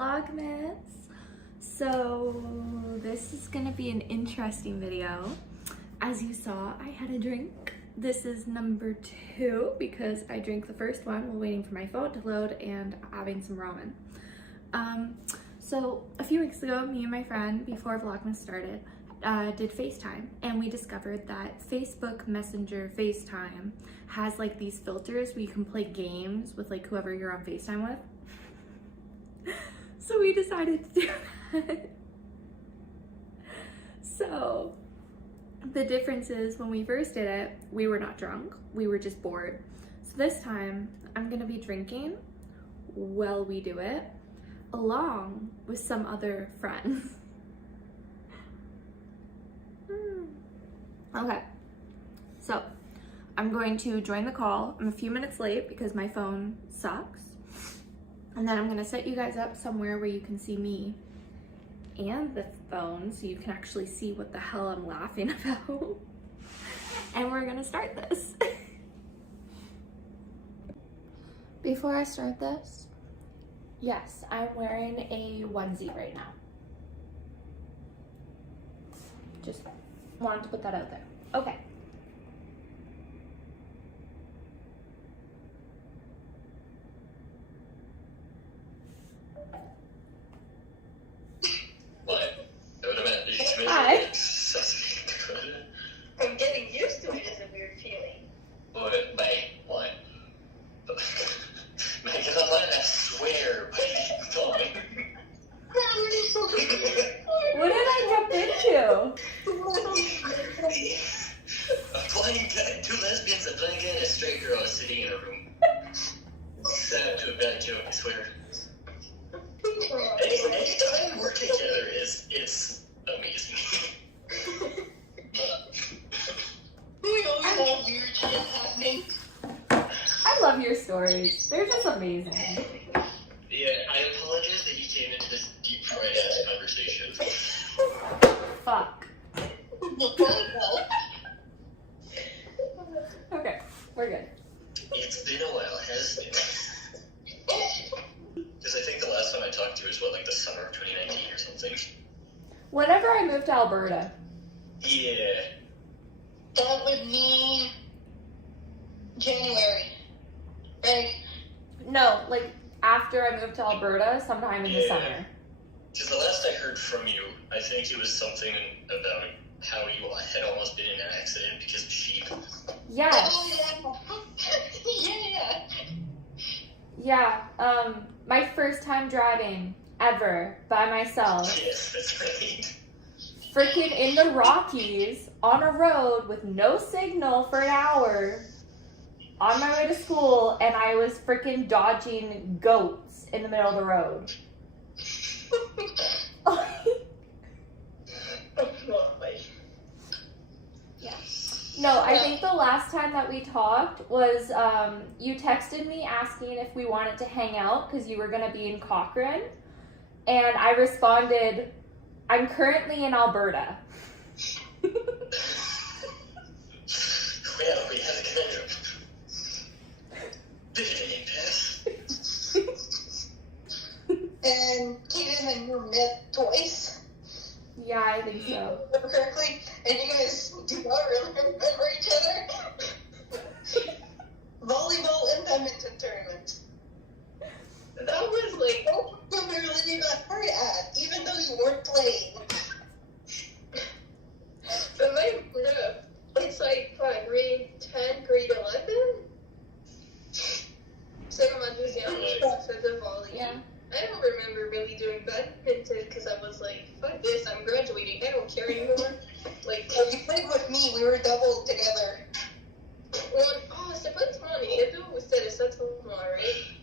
Vlogmas. So this is gonna be an interesting video. As you saw, I had a drink. This is number 2 because I drank the first one while waiting for my phone to load and having some ramen. So a few weeks ago, me and my friend, before Vlogmas started, did FaceTime, and we discovered that Facebook Messenger FaceTime has like these filters where you can play games with like whoever you're on FaceTime with. So we decided to do that. So the difference is when we first did it, we were not drunk, we were just bored. So this time I'm gonna be drinking while we do it, along with some other friends. Okay, so I'm going to join the call. I'm a few minutes late because my phone sucks. And then I'm gonna set you guys up somewhere where you can see me and the phone so you can actually see what the hell I'm laughing about. And we're gonna start this. Before I start this, yes, I'm wearing a onesie right now. Just wanted to put that out there. Okay. What? Hi. I'm getting used to it. It's a weird feeling. What? Wait, what? Megan, I'm letting that swear, but don't. What did I jump into? Two lesbians, a blind guy, and a straight girl are sitting in a room. Set up to a bad joke, I swear. Anytime we work together, it's amazing. We always have weird shit happening. I love your stories. They're just amazing. Yeah, I apologize that you came into this deep fried ass conversation. Fuck. Okay, we're good. It's been a while, hasn't it? Because I think the last time I talked to you was, what, like the summer of 2019 or something? Whenever I moved to Alberta. Yeah. That would mean January, right? No, like after I moved to Alberta, sometime in the summer. Because the last I heard from you, I think it was something about how you had almost been in an accident because of sheep. Yes. Oh, yeah. Yeah. My first time driving ever by myself. Yes, that's right. Freaking in the Rockies on a road with no signal for an hour on my way to school, and I was freaking dodging goats in the middle of the road. Yeah. No, I think the last time that we talked was you texted me asking if we wanted to hang out because you were going to be in Cochrane, and I responded, I'm currently in Alberta. Well, we have a conundrum. Visiting pass. And Keaton and you met twice, Yeah, I think so. correctly, and you guys do not really remember each other. Volleyball and badminton tournament. That was like, remember that you got hurt at, even though you weren't playing. But my group, it's like, what, grade 10, grade 11? So I'm just young, for the volley. Yeah. I don't remember really doing badminton because I was like, fuck this, I'm graduating, I don't care anymore. Like, you played with me, we were doubled together. Você pode falar medo, você é só right?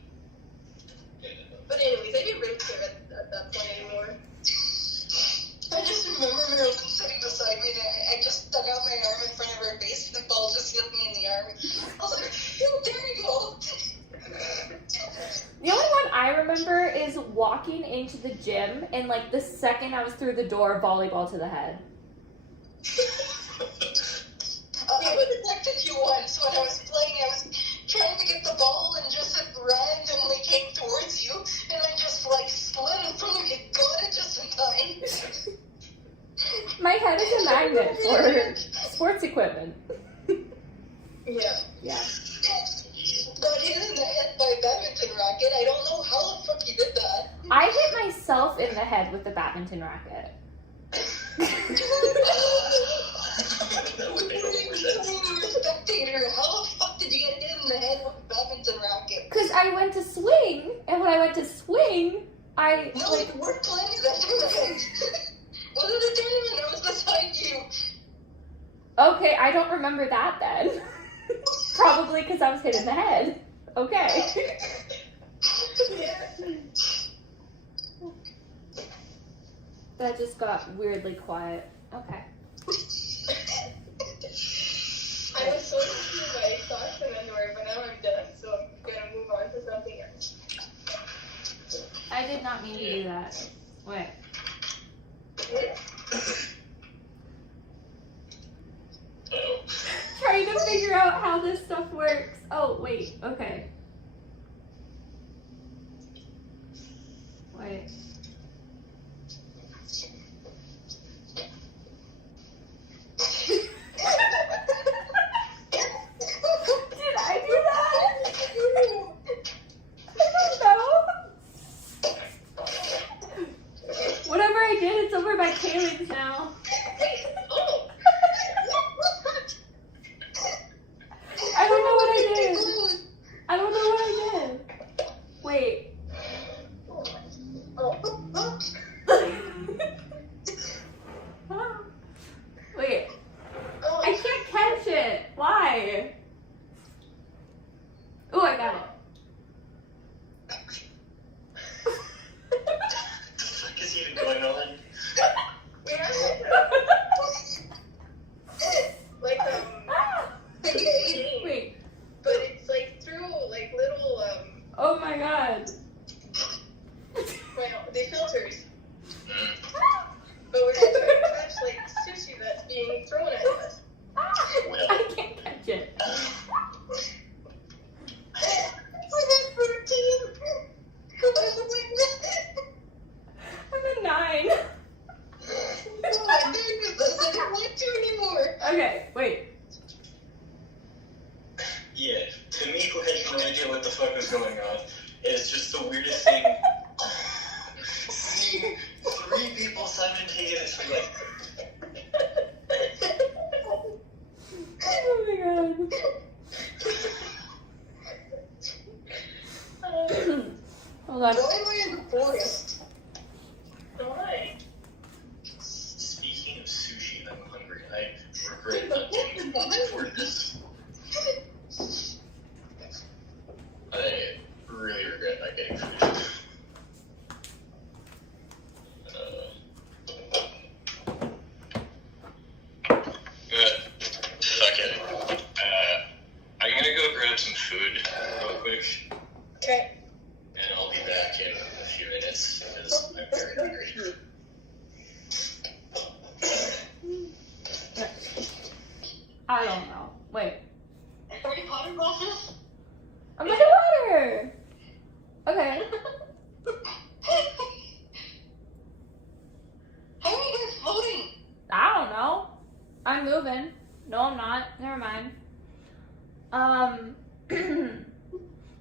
But anyways, I didn't really care at that point anymore. I just remember we were sitting beside me and I just stuck out my arm in front of her face and the ball just hit me in the arm. I was like, oh, there you go. The only one I remember is walking into the gym, and like the second I was through the door, volleyball to the head. I protected you once when I was playing. I was trying to get the ball and just randomly came towards you, and I just like slid in equipment. Yeah. Yeah. Got hit in the head by a badminton racket. I don't know how the fuck he did that. I hit myself in the head with the badminton racket. That would make more sense. You were a spectator. How the fuck did you get hit in the head with a badminton racket? Because I went to swing, and when I went to swing, I... No, you weren't playing that tournament. Wasn't the tournament? I was beside you. Okay, I don't remember that then. Probably because I was hit in the head. Okay. Yeah. That just got weirdly quiet. Okay. I was so confused by socks and underwear, but now I'm done, so I'm gonna move on to something else. I did not mean to do that. Wait. Oh. Trying to figure out how this stuff works. Oh, wait. Okay. Wait. Did I do that? I don't know. Whatever I did, it's over by Kaylin's now. Oh! I don't know what I did. I don't know what I did. Wait. Wait. I can't catch it. Why? Oh, I got it. What the fuck is even going on? Like, Wait. but it's like through like little, Oh my god. well, they filters. Mm. But we're trying to catch like sushi that's being thrown at us. I can't catch it. I'm a 9. Okay, wait. Yeah, to me, who had no idea what the fuck was going on, it's just the weirdest thing. Seeing 3 people simultaneously, like, Oh my god. Hold on. Why am I in the forest? Why? Speaking of sushi, I'm hungry. I regret not getting food for this. I really regret not getting food. Fuck it. I'm gonna go grab some food real quick, Okay. and I'll be back in a few minutes because I'm very hungry. I don't know. Wait. Harry Potter glasses? I'm underwater! Okay. How are you guys floating? I don't know. I'm moving. No, I'm not. Never mind. Oh, I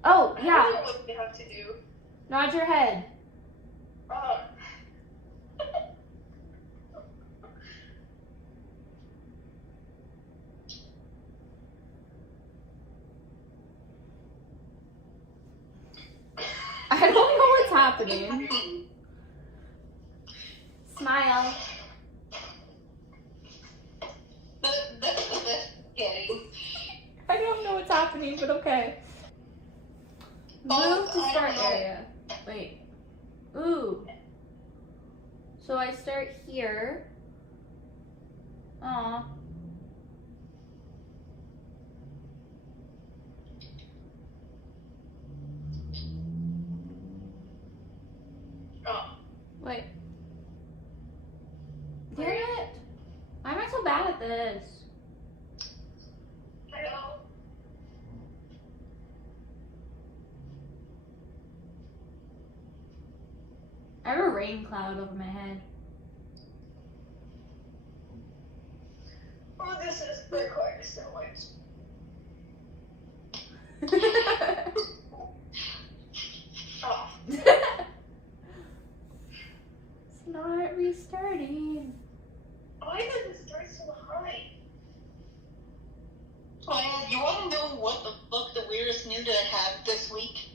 don't yeah. know what they have to do. Nod your head. I don't know what's happening. Smile. That's the best getting. I don't know what's happening, but okay. Oh, Move to I start don't know. area. Wait. Ooh. So I start here. Aw. Oh. Wait. Damn it. Why am I so bad at this? I know. I have a rain cloud over my head. Oh, this is requires so much. Oh. It's not restarting. Why does it start so high? Oh, you want to know what the fuck the weirdest news that I had this week?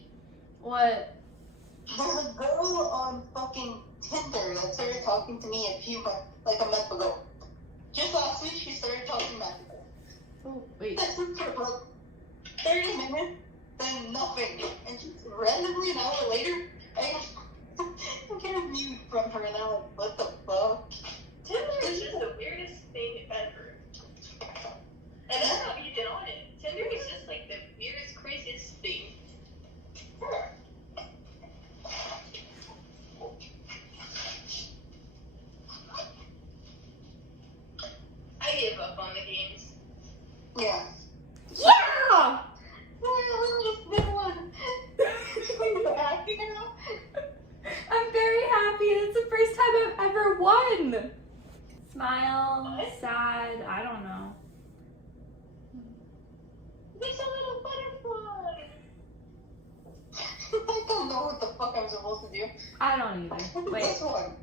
What? There's a girl on fucking Tinder that started talking to me a month ago. Just last week, she started talking back. Oh, wait. That's for like 30 minutes, then nothing. And just randomly, an hour later, I get a mute from her, and I'm like, what the fuck? Tinder is just the weirdest thing ever. And that's how you get on it. Tinder is just like the weirdest, craziest thing. I gave up on the games. Yeah. Yeah! I'm very happy. It's the first time I've ever won. Smile, What? sad, I don't know. There's a little butterfly. I don't know what the fuck I'm supposed to do. I don't either. Look at Wait. this one.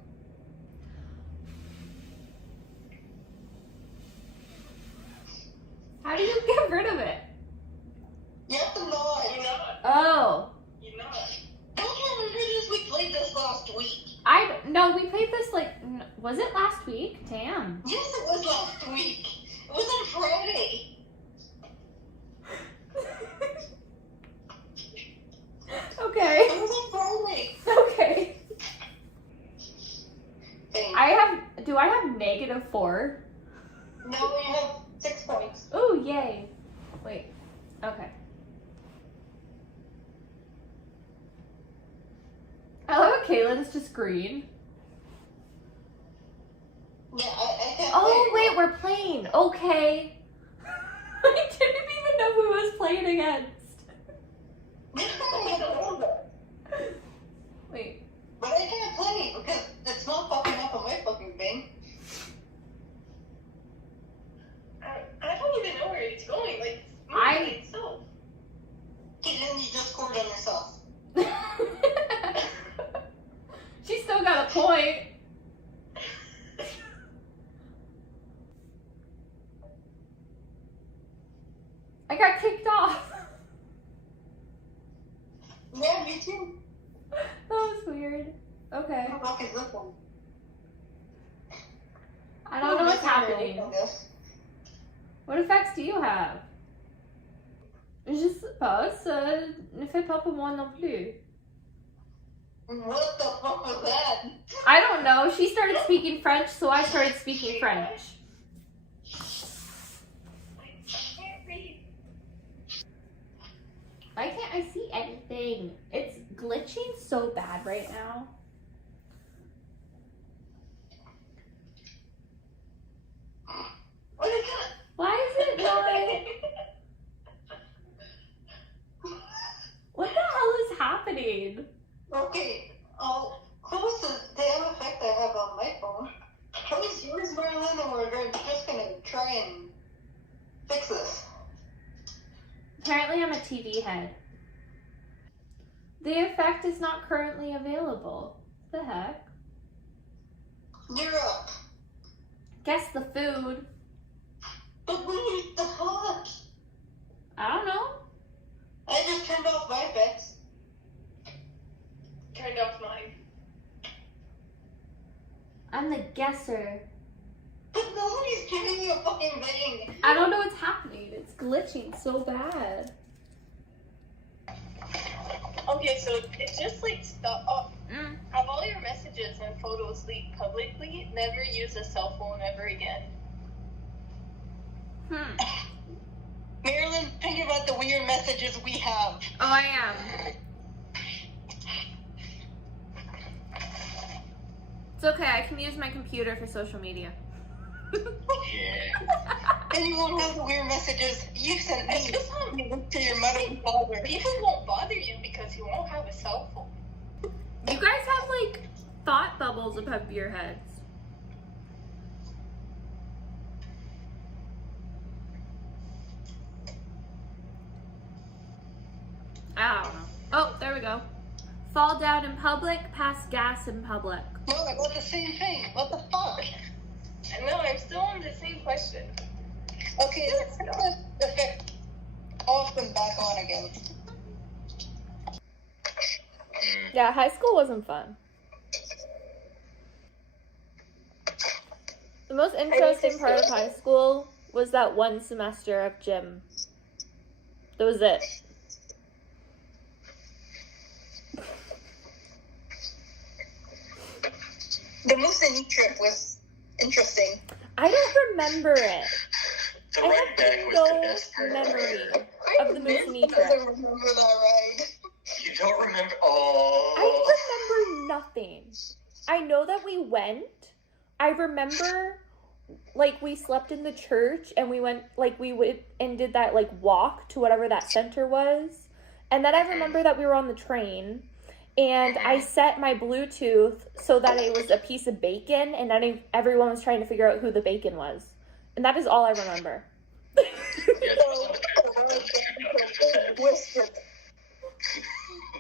How do you get rid of it? You have to nod. You're not. Oh. You're not. Don't you remember this? We played this last week. No, we played this was it last week? Damn. Yes, it was last week. It was on Friday. Okay. It was on Friday. Okay. Thanks. Do I have -4? No, you have 6 points. Ooh, yay. Wait. Okay. I love how Kaylin's just green. Yeah, I can't Oh, play. wait, we're playing. Okay. I didn't even know who I was playing against. Wait. But I can't play because it's not popping up on my fucking thing. I don't even know where it's going. Like, it's so. Caitlin, you just scored on yourself. She still got a point. I got kicked off. Yeah, me too. That was weird. Okay. What the fuck is this one? I don't know what's happening. I guess. What effects do you have? Je sais pas, ça ne fait pas pour moi non plus. What the fuck was that? I don't know. She started speaking French, so I started speaking French. I can't read. Why can't I see anything? It's glitching so bad right now. What is that? Why is it not? What the hell is happening? Okay, I'll close the damn effect I have on my phone. Close yours, Marlon, and we're just gonna try and fix this. Apparently I'm a TV head. The effect is not currently available. The heck? You're up. Guess the food. But wait, the fuck? I don't know. I just turned off my effects. Turned off mine. I'm the guesser. But nobody's giving me a fucking thing. I don't know what's happening. It's glitching so bad. Okay, so it's just like stuff. Oh, Mm. have all your messages and photos leaked publicly. Never use a cell phone ever again. Marilyn, think about the weird messages we have. Oh, I am. It's okay. I can use my computer for social media. And you won't have the weird messages you sent me It's just not- to your mother and father. People won't bother you because you won't have a cell phone. You guys have like thought bubbles above your heads. I don't know. Oh, there we go. Fall down in public, pass gas in public. No, I got the same thing. What the fuck? No, I'm still on the same question. Okay, let's turn the effect off and back on again. Yeah, high school wasn't fun. The most interesting part of high school was that one semester of gym. That was it. The Mussolini trip was interesting. I don't remember it. The I ride have back was the best part. no memory of the Mussolini I trip. don't remember that ride. You don't remember? Oh. I remember nothing. I know that we went. I remember, like, we slept in the church and we went, like, we went and did that, like, walk to whatever that center was. And then I remember that we were on the train and I set my Bluetooth so that it was a piece of bacon and then everyone was trying to figure out who the bacon was. And that is all I remember. Yeah, that was Whispered.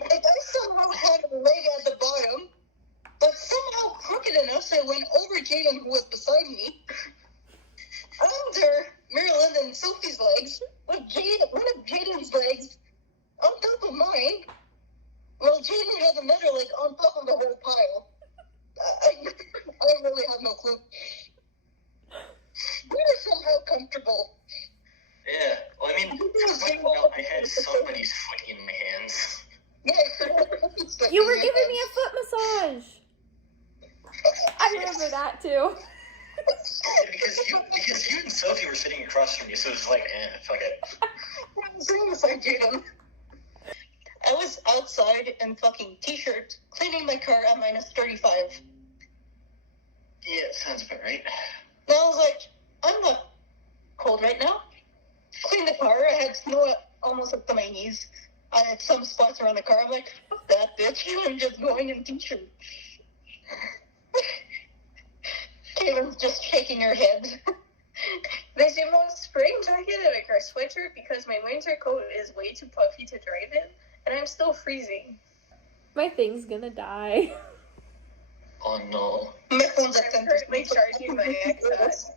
Like, I somehow had a leg at the bottom, but somehow crooked enough so I went over Jaden, who was beside me, under Marilyn and Sophie's legs, with one of Jaden's legs on top of mine, while Jaden had another leg on top of the whole pile. I really have no clue. We were somehow comfortable. Yeah, well, I mean, for a while I had somebody's foot in my hands. Yeah, You were giving me a foot massage. I remember that too. Because you and Sophie were sitting across from me, so it was like, fuck it. I was outside in fucking t-shirt, cleaning my car at -35. Yeah, sounds about right. And I was like, I'm not cold right now. Cleaned the car. I had snow almost up to my knees. I had some spots around the car. I'm like, fuck that, bitch. I'm just going in t-shirt. Caitlin's just shaking her head. There's a most spring jacket and a car sweatshirt because my winter coat is way too puffy to drive in, and I'm still freezing. My thing's gonna die. Oh no. My phone's at I'm 10%. currently charging my iPad.